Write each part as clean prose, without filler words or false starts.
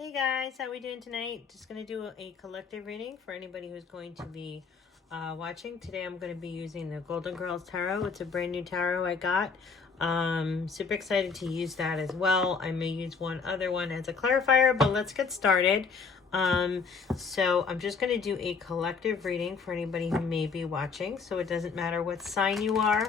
Hey guys, how we doing tonight? Just going to do a collective reading for anybody who's going to be watching. Today I'm going to be using the Golden Girls Tarot. It's a brand new tarot I got. Super excited to use that as well. I may use one other one as a clarifier, but let's get started. So I'm just going to do a collective reading for anybody who may be watching. So it doesn't matter what sign you are.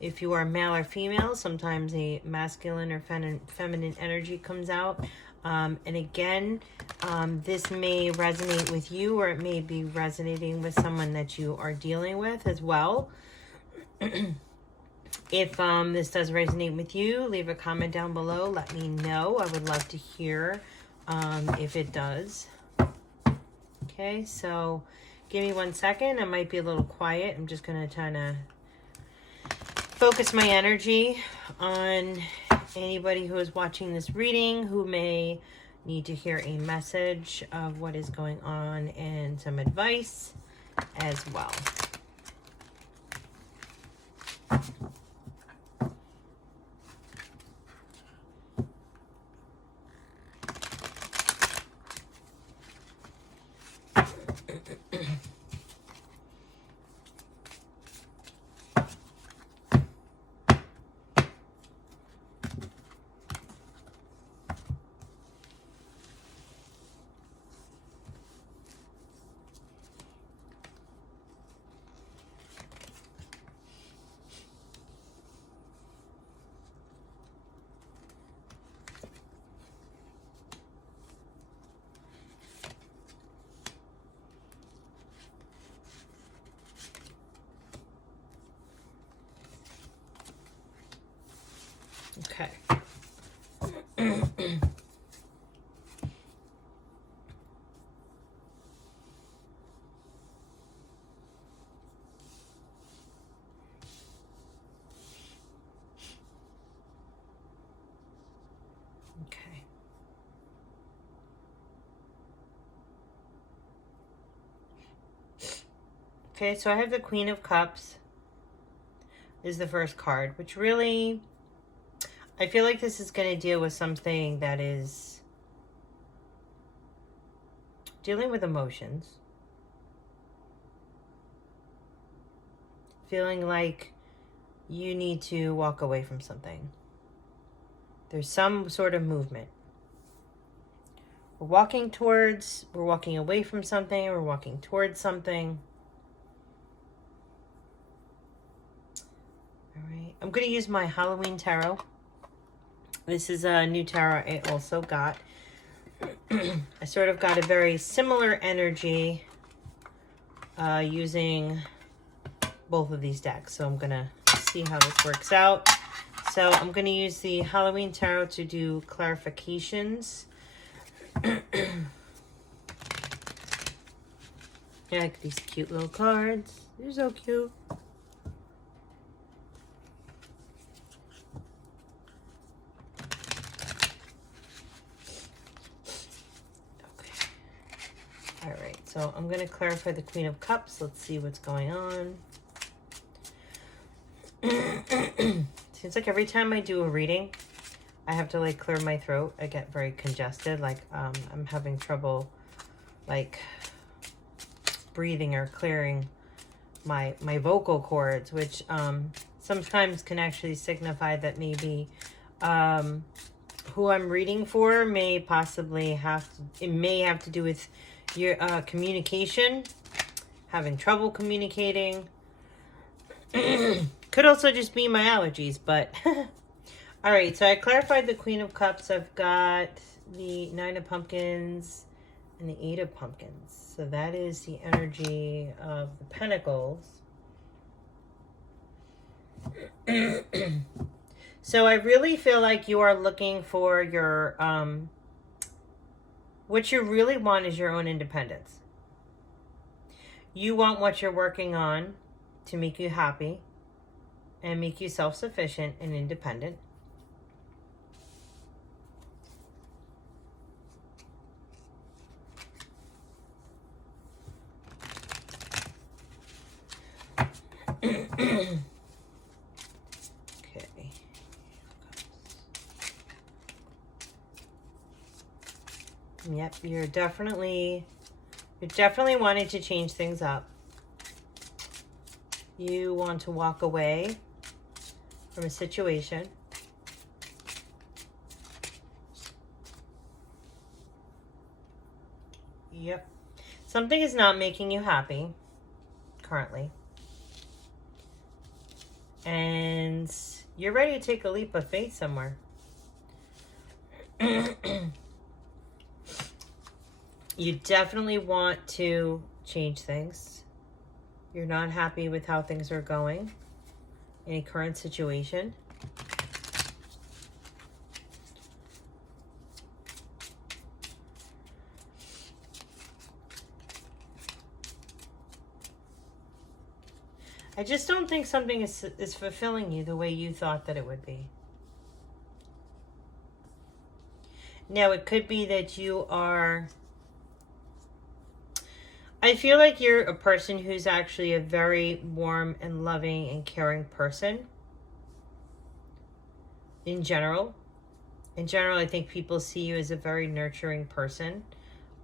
If you are male or female, sometimes a masculine or feminine energy comes out. And again, this may resonate with you, or it may be resonating with someone that you are dealing with as well. If this does resonate with you, leave a comment down below. Let me know. I would love to hear if it does. Okay, so give me 1 second. I might be a little quiet. I'm just going to kind of focus my energy on anybody who is watching this reading who may need to hear a message of what is going on and some advice as well. Okay. Okay. Okay, so I have the Queen of Cups is the first card, which really, I feel like this is going to deal with something that is dealing with emotions. Feeling like you need to walk away from something. There's some sort of movement. We're walking away from something, we're walking towards something. All right, I'm going to use my Halloween tarot. This is a new tarot I also got. I sort of got a very similar energy using both of these decks. So I'm going to see how this works out. So I'm going to use the Halloween tarot to do clarifications. I like these cute little cards. They're so cute. All right, so I'm going to clarify the Queen of Cups. Let's see what's going on. Seems like every time I do a reading, I have to like clear my throat. I get very congested. Like I'm having trouble like breathing or clearing my vocal cords, which sometimes can actually signify that maybe who I'm reading for may possibly it may have to do with your communication, having trouble communicating. Could also just be my allergies, but all right, so I clarified the Queen of Cups. I've got the Nine of Pumpkins and the Eight of Pumpkins. So that is the energy of the Pentacles. So I really feel like you are looking for your what you really want is your own independence. You want what you're working on to make you happy and make you self-sufficient and independent. Okay. Yep, you're definitely wanting to change things up. You want to walk away from a situation. Yep. Something is not making you happy currently. And you're ready to take a leap of faith somewhere. You definitely want to change things. You're not happy with how things are going in a current situation. I just don't think something is fulfilling you the way you thought that it would be. Now, it could be that you are... I feel like you're a person who's actually a very warm and loving and caring person. In general. In general, I think people see you as a very nurturing person.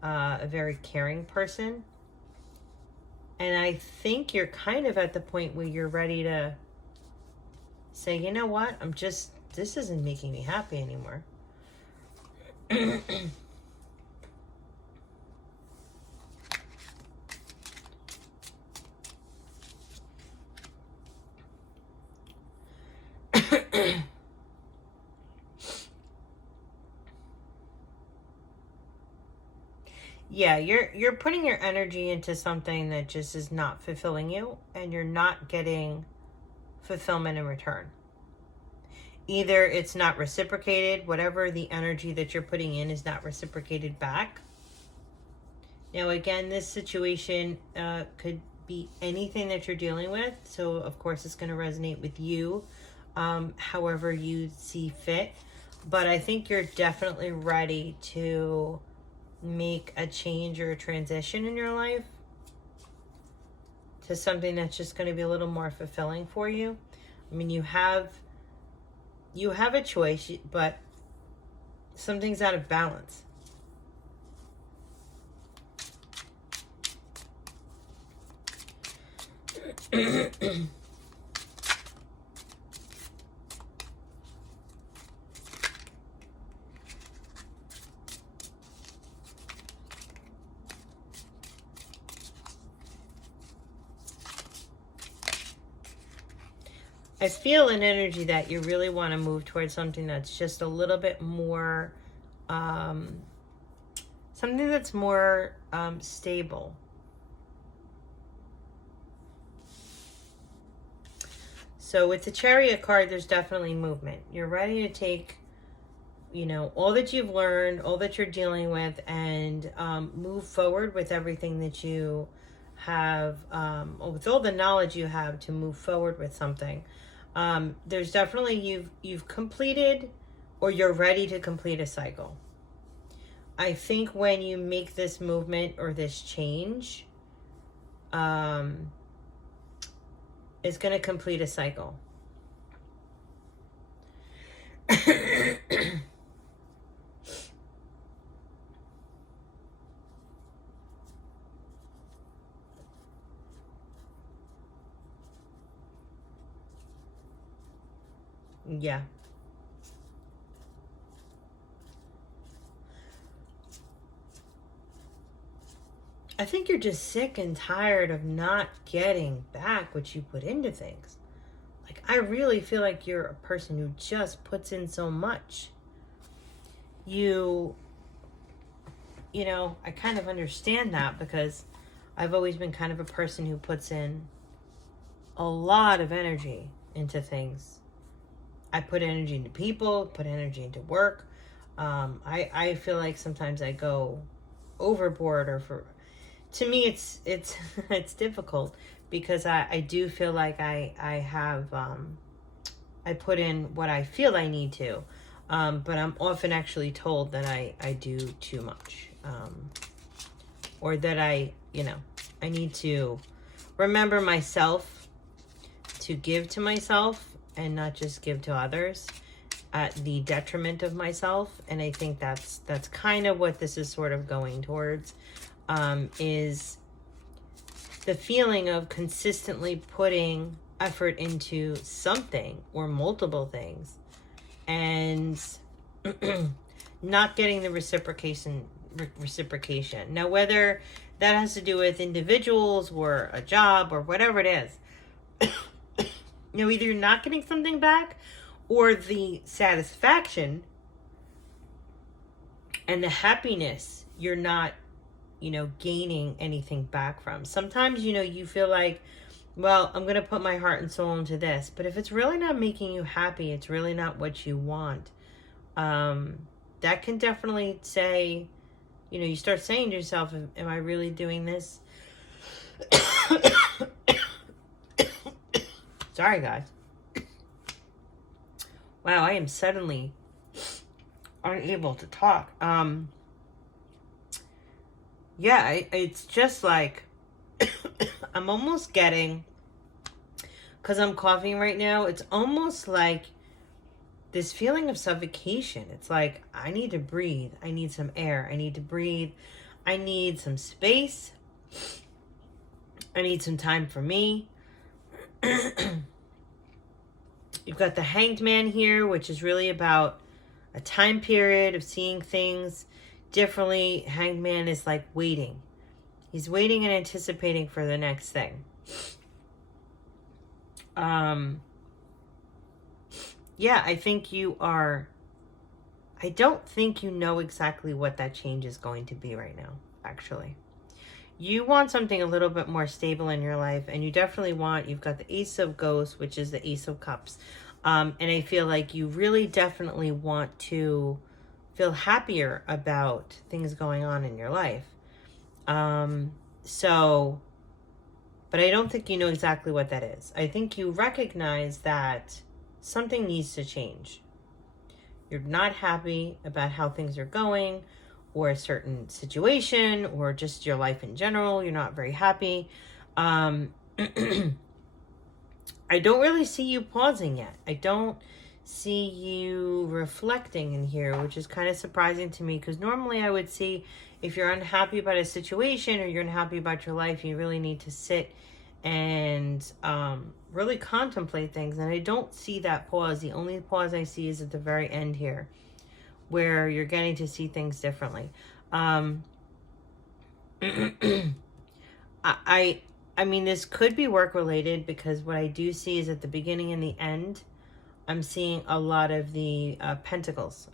A very caring person. And I think you're kind of at the point where you're ready to say, you know what? This isn't making me happy anymore. Yeah, you're putting your energy into something that just is not fulfilling you, and you're not getting fulfillment in return. Either it's not reciprocated, whatever the energy that you're putting in is not reciprocated back. Now, again, this situation could be anything that you're dealing with, so of course it's going to resonate with you, however you see fit. But I think you're definitely ready to make a change or a transition in your life to something that's just going to be a little more fulfilling for you. I mean, you have a choice, but something's out of balance. I feel an energy that you really want to move towards something that's just a little bit more, something that's more stable. So with the Chariot card, there's definitely movement. You're ready to take, all that you've learned, all that you're dealing with, and move forward with everything that you have, with all the knowledge you have to move forward with something. There's definitely you've completed, or you're ready to complete a cycle. I think when you make this movement or this change, it's going to complete a cycle. Yeah. I think you're just sick and tired of not getting back what you put into things. Like, I really feel like you're a person who just puts in so much. I kind of understand that because I've always been kind of a person who puts in a lot of energy into things. I put energy into people, put energy into work. I feel like sometimes I go overboard, to me it's it's difficult because I do feel like I have I put in what I feel I need to, but I'm often actually told that I do too much, or that I need to remember myself to give to myself and not just give to others. at the detriment of myself. And I think that's kind of what this is sort of going towards, is the feeling of consistently putting effort into something or multiple things and not getting the reciprocation. Now, whether that has to do with individuals or a job or whatever it is, either you're not getting something back, or the satisfaction and the happiness you're not, gaining anything back from. Sometimes, you feel like, well, I'm going to put my heart and soul into this. But if it's really not making you happy, it's really not what you want. That can definitely say, you start saying to yourself, am I really doing this? Sorry, guys. Wow, I am suddenly unable to talk. Yeah, it's just like, I'm almost getting, because I'm coughing right now, it's almost like this feeling of suffocation. It's like, I need to breathe. I need some air. I need to breathe. I need some space. I need some time for me. You've got the Hanged Man here, which is really about a time period of seeing things differently. Hanged Man is like waiting. He's waiting and anticipating for the next thing. Yeah, I think you are... I don't think you know exactly what that change is going to be right now, actually. You want something a little bit more stable in your life, and you definitely want... You've got the Ace of Ghosts, which is the Ace of Cups. And I feel like you really definitely want to feel happier about things going on in your life. But I don't think you know exactly what that is. I think you recognize that something needs to change. You're not happy about how things are going, or a certain situation, or just your life in general. You're not very happy. I don't really see you pausing yet. I don't see you reflecting in here, which is kind of surprising to me, because normally I would see, if you're unhappy about a situation or you're unhappy about your life, you really need to sit and really contemplate things. And I don't see that pause. The only pause I see is at the very end here, where you're getting to see things differently. I mean, this could be work related, because what I do see is at the beginning and the end, I'm seeing a lot of the pentacles,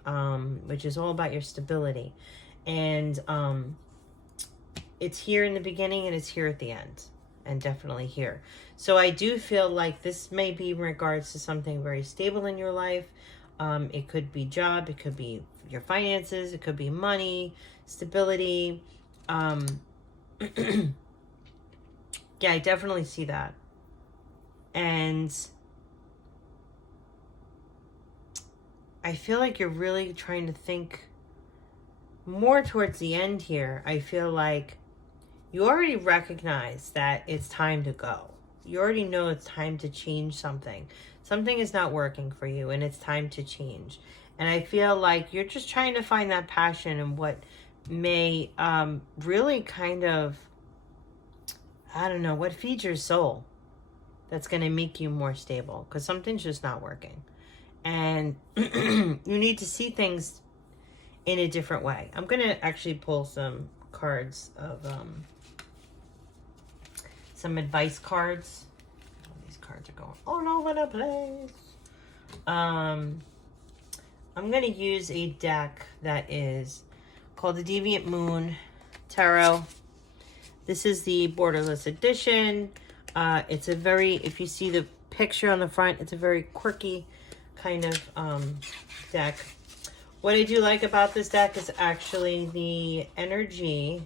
which is all about your stability. And it's here in the beginning and it's here at the end, and definitely here. So I do feel like this may be in regards to something very stable in your life. It could be job, it could be your finances, it could be money, stability. Yeah, I definitely see that. And I feel like you're really trying to think more towards the end here. I feel like you already recognize that it's time to go. You already know it's time to change something. Something is not working for you, and it's time to change. And I feel like you're just trying to find that passion and what may really kind of, I don't know, what feeds your soul that's going to make you more stable, because something's just not working. And you need to see things in a different way. I'm going to actually pull some cards of some advice cards. Oh, these cards are going all over the place. I'm going to use a deck that is called the Deviant Moon Tarot. This is the borderless edition. It's a very, if you see the picture on the front, it's a very quirky kind of deck. What I do like about this deck is actually the energy.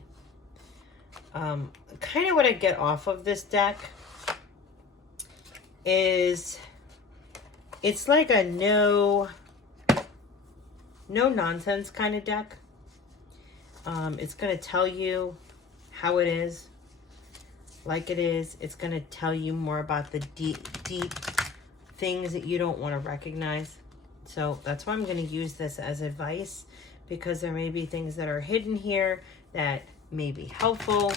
Kind of what I get off of this deck is it's like a no nonsense kind of deck. It's going to tell you how it is, like it is. It's going to tell you more about the deep things that you don't want to recognize. So that's why I'm going to use this as advice, because there may be things that are hidden here that may be helpful.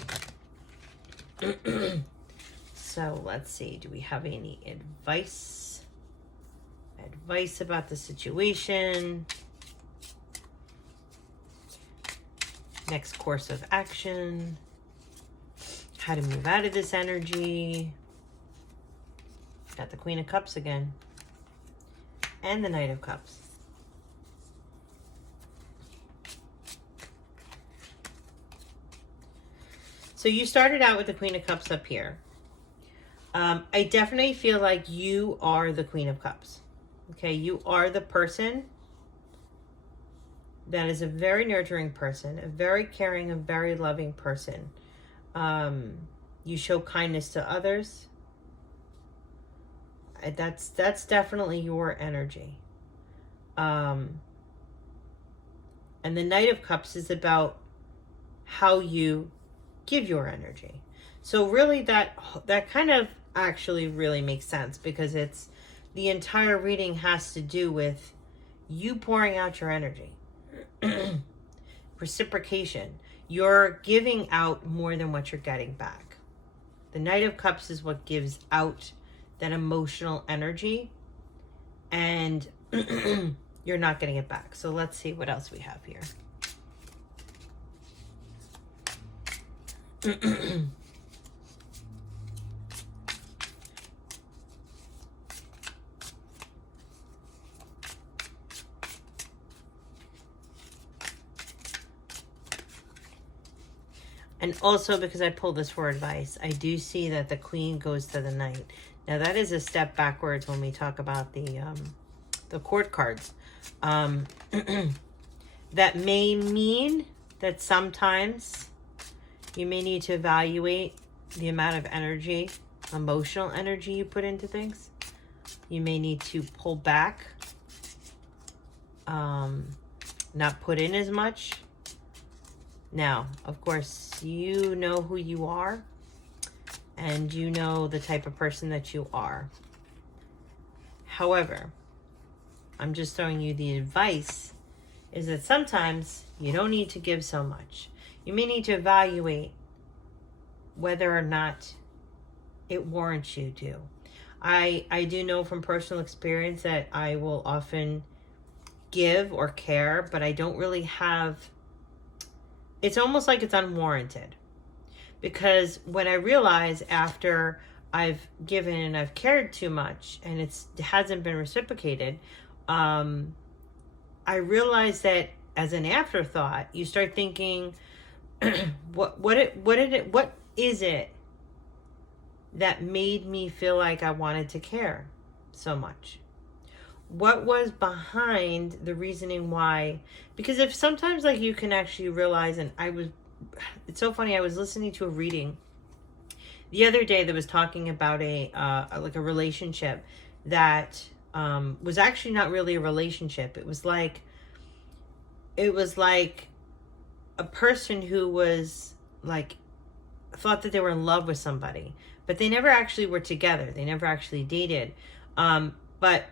So let's see. Do we have any advice? Advice about the situation. Next course of action. How to move out of this energy. Got the Queen of Cups again. And the Knight of Cups. So you started out with the Queen of Cups up here. I definitely feel like you are the Queen of Cups. Okay, you are the person that is a very nurturing person, a very caring, a very loving person. You show kindness to others. That's definitely your energy. And the Knight of Cups is about how you give your energy. So really that kind of actually really makes sense, because it's the entire reading has to do with you pouring out your energy. Reciprocation. You're giving out more than what you're getting back. The Knight of Cups is what gives out that emotional energy, and you're not getting it back. So let's see what else we have here. And also, because I pulled this for advice, I do see that the Queen goes to the Knight. Now that is a step backwards when we talk about the court cards. That may mean that sometimes you may need to evaluate the amount of energy, emotional energy you put into things. You may need to pull back, not put in as much. Now, of course, you know who you are, and you know the type of person that you are. However, I'm just throwing you the advice is that sometimes you don't need to give so much. You may need to evaluate whether or not it warrants you to. I do know from personal experience that I will often give or care, but I don't really have... It's almost like it's unwarranted, because when I realize after I've given and I've cared too much and it hasn't been reciprocated, I realize that as an afterthought, you start thinking, what is it that made me feel like I wanted to care so much? What was behind the reasoning why? Because if sometimes like you can actually realize, and it's so funny, I was listening to a reading the other day that was talking about a relationship that was actually not really a relationship. It was like a person who was like, thought that they were in love with somebody, but they never actually were together. They never actually dated. But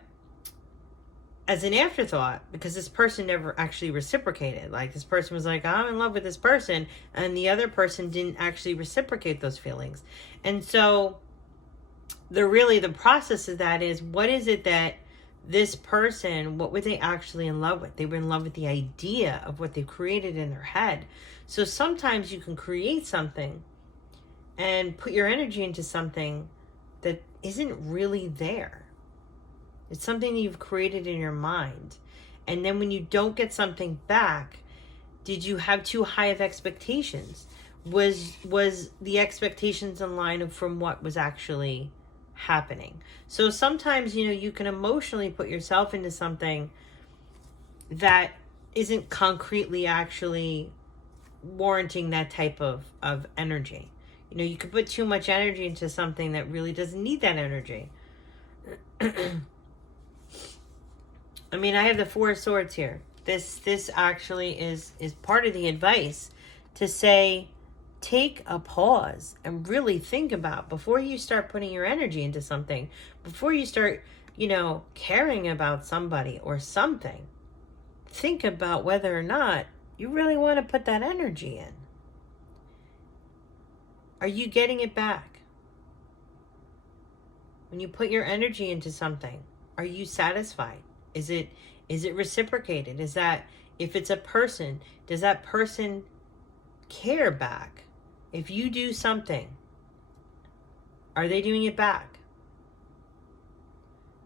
as an afterthought, because this person never actually reciprocated. Like this person was like, I'm in love with this person, and the other person didn't actually reciprocate those feelings. And so the process of that is, what is it that this person, what were they actually in love with? They were in love with the idea of what they created in their head. So sometimes you can create something and put your energy into something that isn't really there. It's something that you've created in your mind. And then when you don't get something back, did you have too high of expectations? Was the expectations in line from what was actually happening? So sometimes, you can emotionally put yourself into something that isn't concretely actually warranting that type of energy. You could put too much energy into something that really doesn't need that energy. I mean, I have the Four of Swords here. This actually is part of the advice to say, take a pause and really think about before you start putting your energy into something, before you start you know, caring about somebody or something, think about whether or not you really want to put that energy in. Are you getting it back? When you put your energy into something, are you satisfied? Is it reciprocated? Is that, if it's a person, does that person care back? If you do something, are they doing it back?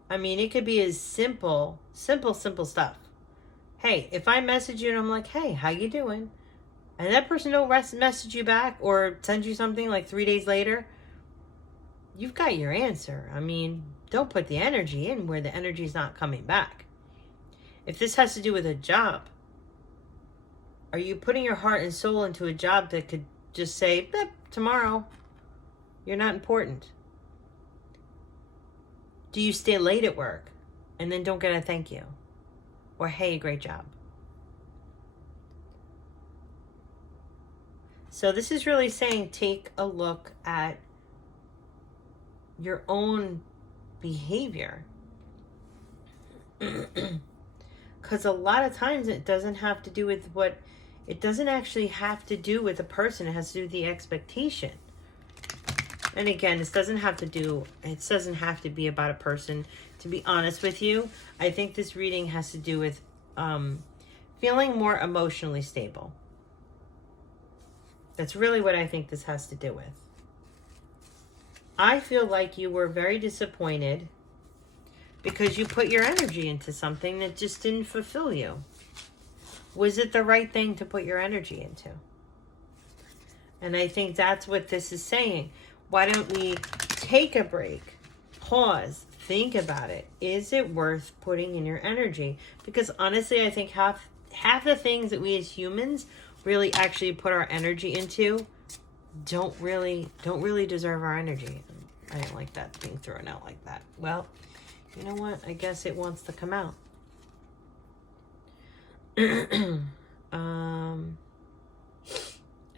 I mean, it could be as simple stuff. Hey, if I message you and I'm like, hey, how you doing? And that person don't message you back or send you something like 3 days later, you've got your answer. I mean, don't put the energy in where the energy is not coming back. If this has to do with a job, are you putting your heart and soul into a job that could just say, beep, tomorrow, you're not important? Do you stay late at work and then don't get a thank you? Or, hey, great job. So this is really saying, take a look at your own behavior. Because a lot of times it doesn't have to do with it doesn't actually have to do with the person. It has to do with the expectation. And again, it doesn't have to be about a person. To be honest with you, I think this reading has to do with feeling more emotionally stable. That's really what I think this has to do with. I feel like you were very disappointed because you put your energy into something that just didn't fulfill you. Was it the right thing to put your energy into? And I think that's what this is saying. Why don't we take a break, pause, think about it. Is it worth putting in your energy? Because honestly, I think half the things that we as humans really actually put our energy into don't really deserve our energy. I don't like that being thrown out like that. Well, you know what? I guess it wants to come out. I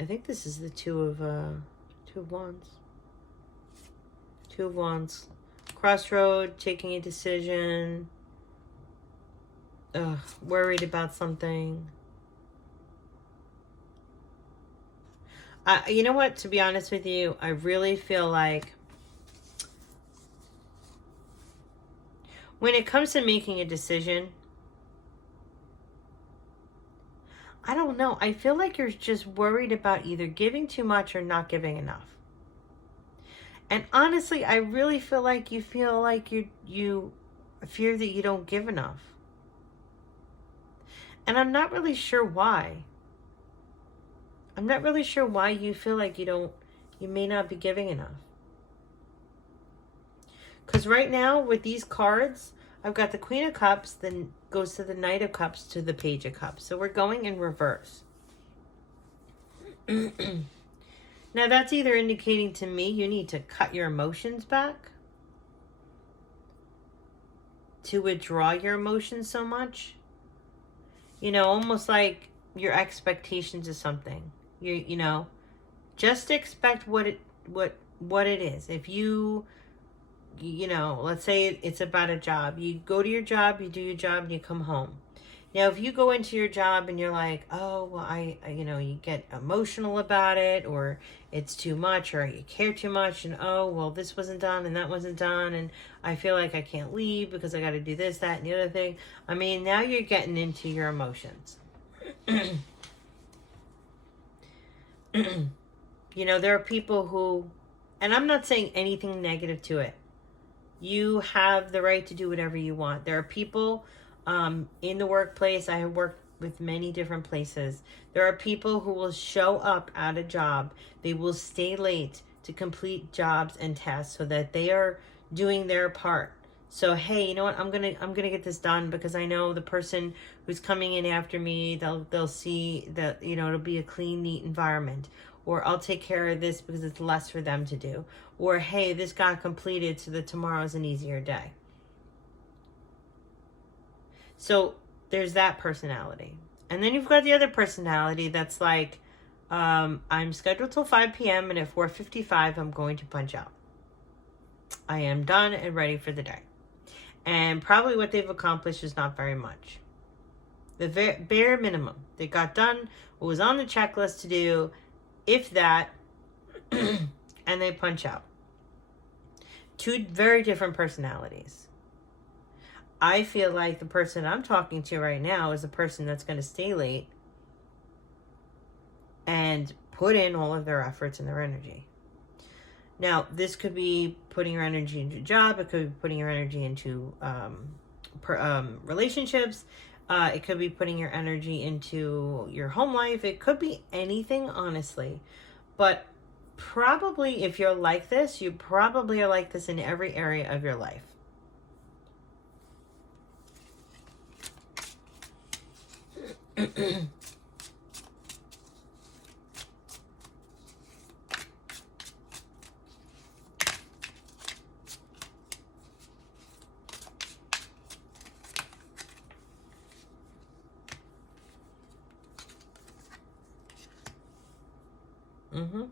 think this is the Two of Wands. Two of Wands. Crossroad, taking a decision. Worried about something. You know what? To be honest with you, I really feel like when it comes to making a decision, I don't know. I feel like you're just worried about either giving too much or not giving enough. And honestly, I really feel like you fear that you don't give enough. And I'm not really sure why. I'm not really sure why you feel like you may not be giving enough. Because right now, with these cards, I've got the Queen of Cups, then goes to the Knight of Cups, to the Page of Cups. So we're going in reverse. Now, that's either indicating to me you need to cut your emotions back, to withdraw your emotions so much. You know, almost like your expectations of something. You know, just expect what it is. If you know, let's say it's about a job. You go to your job, you do your job, and you come home. Now, if you go into your job and you're like, oh, well, you get emotional about it, or it's too much, or you care too much, and oh, well, this wasn't done and that wasn't done, and I feel like I can't leave because I got to do this, that, and the other thing. I mean, now you're getting into your emotions. You know, there are people who, and I'm not saying anything negative to it. You have the right to do whatever you want. There are people in the workplace. I have worked with many different places. There are people who will show up at a job. They will stay late to complete jobs and tasks so that they are doing their part. So, hey, you know what? I'm gonna get this done because I know the person who's coming in after me, they'll see that, you know, it'll be a clean, neat environment. Or I'll take care of this because it's less for them to do. Or, hey, this got completed so that tomorrow's an easier day. So there's that personality. And then you've got the other personality that's like, I'm scheduled till 5 p.m. and at 4:55, I'm going to punch out. I am done and ready for the day. And probably what they've accomplished is not very much. The bare minimum. They got done what was on the checklist to do, if that, and they punch out. Two very different personalities. I feel like the person I'm talking to right now is the person that's going to stay late and put in all of their efforts and their energy. Now, this could be putting your energy into a job. It could be putting your energy into relationships. It could be putting your energy into your home life. It could be anything, honestly. But probably if you're like this, you probably are like this in every area of your life. Mm-hmm.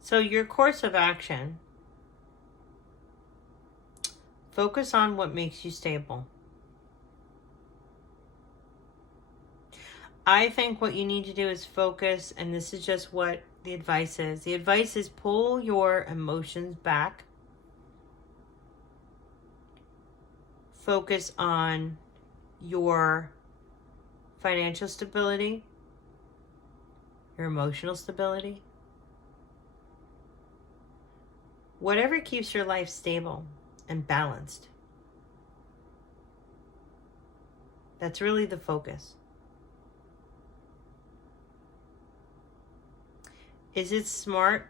So your course of action, focus on what makes you stable. I think what you need to do is focus, and this is just what the advice is. The advice is pull your emotions back. Focus on your financial stability, your emotional stability. Whatever keeps your life stable and balanced. That's really the focus. Is it smart?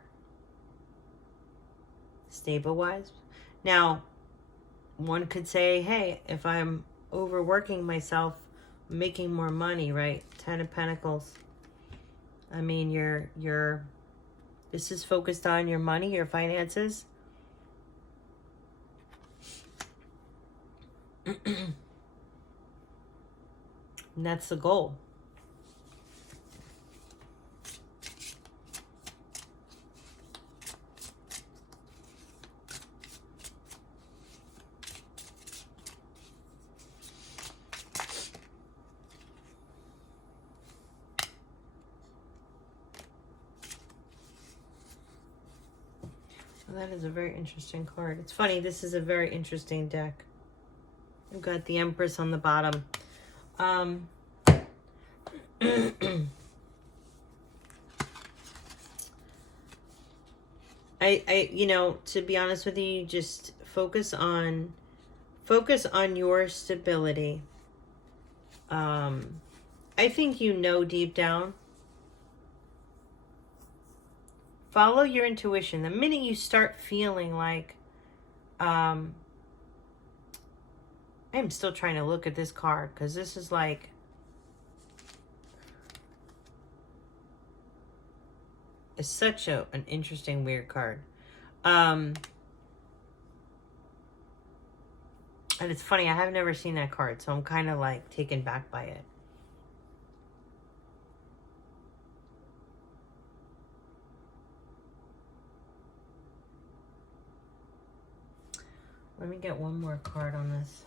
Stable-wise? Now, one could say, hey, if I'm overworking myself, making more money, right? 10 of Pentacles. I mean, this is focused on your money, your finances. And that's the goal. That is a very interesting card. It's funny, this is a very interesting deck. I've got the Empress on the bottom. To be honest with you, just focus on your stability. I think you know deep down. Follow your intuition. The minute you start feeling like, I'm still trying to look at this card because this is like, it's such an interesting, weird card. And it's funny, I have never seen that card, so I'm kind of like taken back by it. Let me get one more card on this.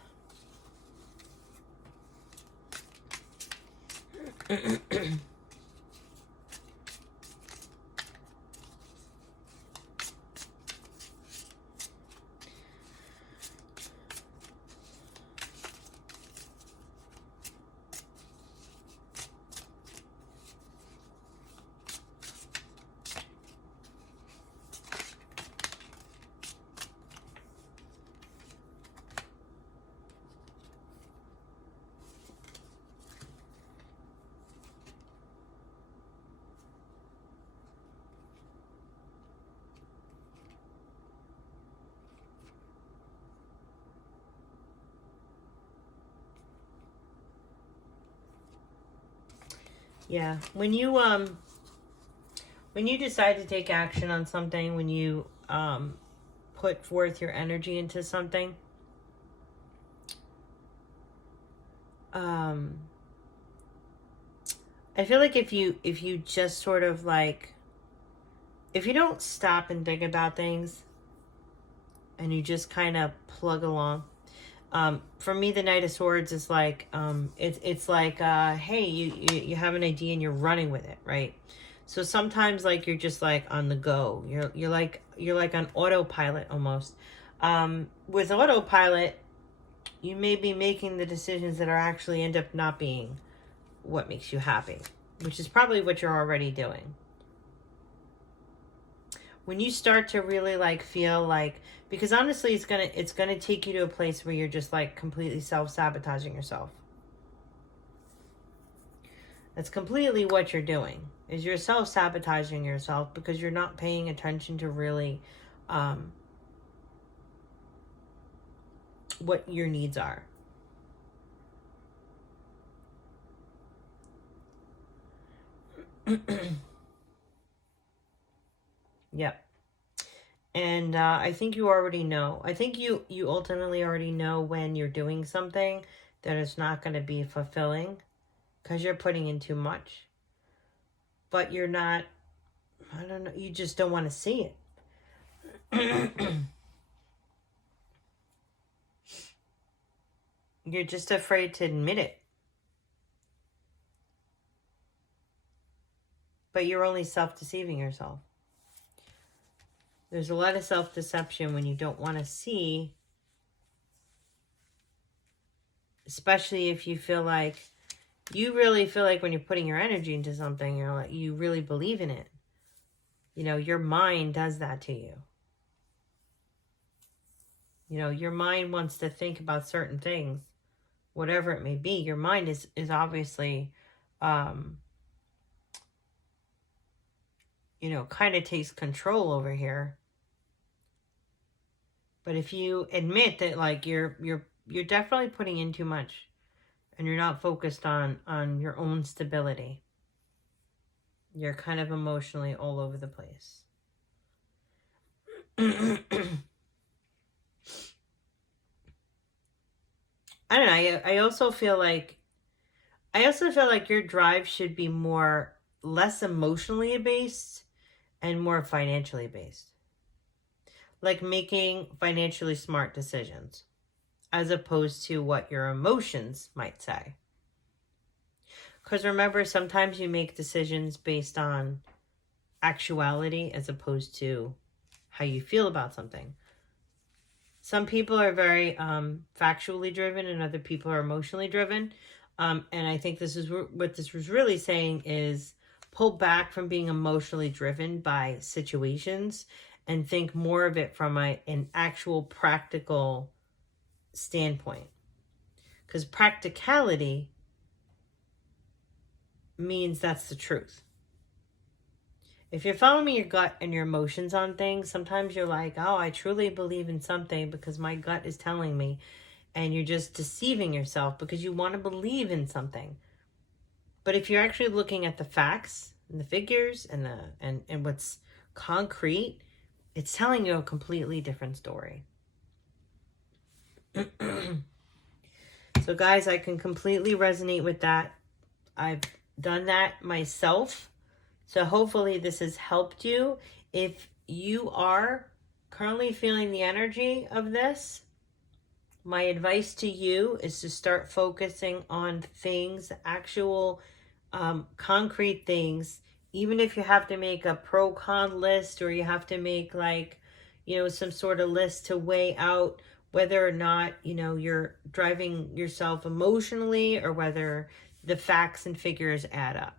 Yeah, when you decide to take action on something, when you put forth your energy into something, I feel like if you just sort of like, if you don't stop and think about things and you just kind of plug along, for me, the Knight of Swords is like, it's like, hey, you have an idea and you're running with it, right? So sometimes like you're just like on the go. You're like on autopilot almost. With autopilot, you may be making the decisions that are actually end up not being what makes you happy, which is probably what you're already doing. When you start to really like feel like, because honestly it's gonna take you to a place where you're just like completely self-sabotaging yourself. That's completely what you're doing, is you're self-sabotaging yourself because you're not paying attention to really what your needs are. Yep. And I think you already know. I think you ultimately already know when you're doing something that it's not going to be fulfilling because you're putting in too much. But you're not, I don't know, you just don't want to see it. You're just afraid to admit it. But you're only self-deceiving yourself. There's a lot of self-deception when you don't want to see, especially if you feel like, you really feel like when you're putting your energy into something, you're like, you really believe in it. You know, your mind does that to you. You know, your mind wants to think about certain things, whatever it may be. Your mind is obviously, you know, kind of takes control over here. But if you admit that, like, you're definitely putting in too much, and you're not focused on your own stability, you're kind of emotionally all over the place. I don't know. I also feel like your drive should be less emotionally based and more financially based. Like making financially smart decisions as opposed to what your emotions might say. Because remember, sometimes you make decisions based on actuality as opposed to how you feel about something. Some people are very factually driven and other people are emotionally driven. And I think this is what this was really saying is pull back from being emotionally driven by situations and think more of it from an actual practical standpoint. Because practicality means that's the truth. If you're following your gut and your emotions on things, sometimes you're like, oh, I truly believe in something because my gut is telling me. And you're just deceiving yourself because you want to believe in something. But if you're actually looking at the facts and the figures and what's concrete, it's telling you a completely different story. So guys, I can completely resonate with that. I've done that myself. So hopefully this has helped you. If you are currently feeling the energy of this, my advice to you is to start focusing on things, actual concrete things. Even if you have to make a pro-con list or you have to make like, you know, some sort of list to weigh out whether or not, you know, you're driving yourself emotionally or whether the facts and figures add up.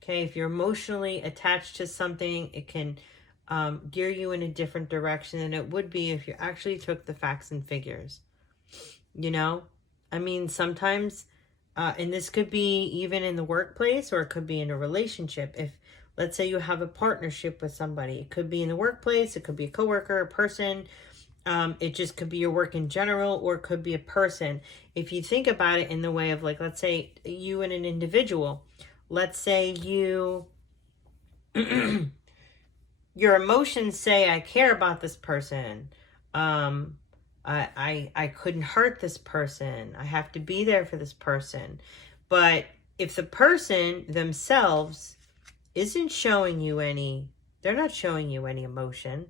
Okay, if you're emotionally attached to something, it can gear you in a different direction than it would be if you actually took the facts and figures. You know, I mean, sometimes, and this could be even in the workplace or it could be in a relationship. If, let's say you have a partnership with somebody, it could be in the workplace, it could be a coworker, a person, it just could be your work in general, or it could be a person. If you think about it in the way of like, let's say you and an individual, let's say you, your emotions say, I care about this person. I couldn't hurt this person. I have to be there for this person. But if the person themselves isn't showing you any, they're not showing you any emotion.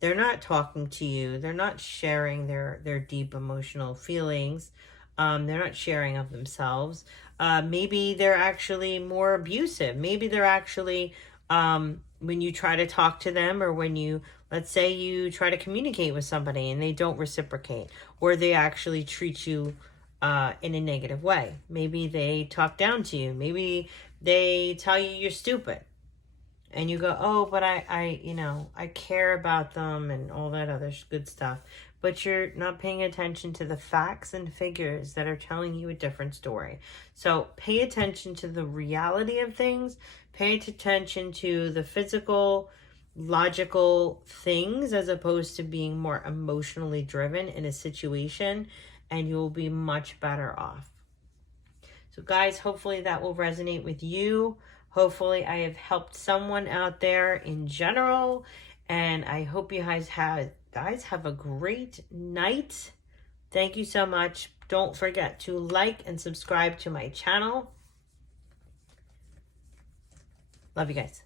They're not talking to you. They're not sharing their deep emotional feelings. They're not sharing of themselves. Maybe they're actually more abusive. Maybe they're actually, when you try to talk to them, or when you, let's say you try to communicate with somebody and they don't reciprocate, or they actually treat you in a negative way. Maybe they talk down to you. Maybe they tell you you're stupid. And you go, oh, but I care about them and all that other good stuff. But you're not paying attention to the facts and figures that are telling you a different story. So pay attention to the reality of things. Pay attention to the physical, logical things, as opposed to being more emotionally driven in a situation, and you will be much better off. So guys, hopefully that will resonate with you. Hopefully I have helped someone out there in general. And I hope you guys have a great night. Thank you so much. Don't forget to like and subscribe to my channel. Love you guys.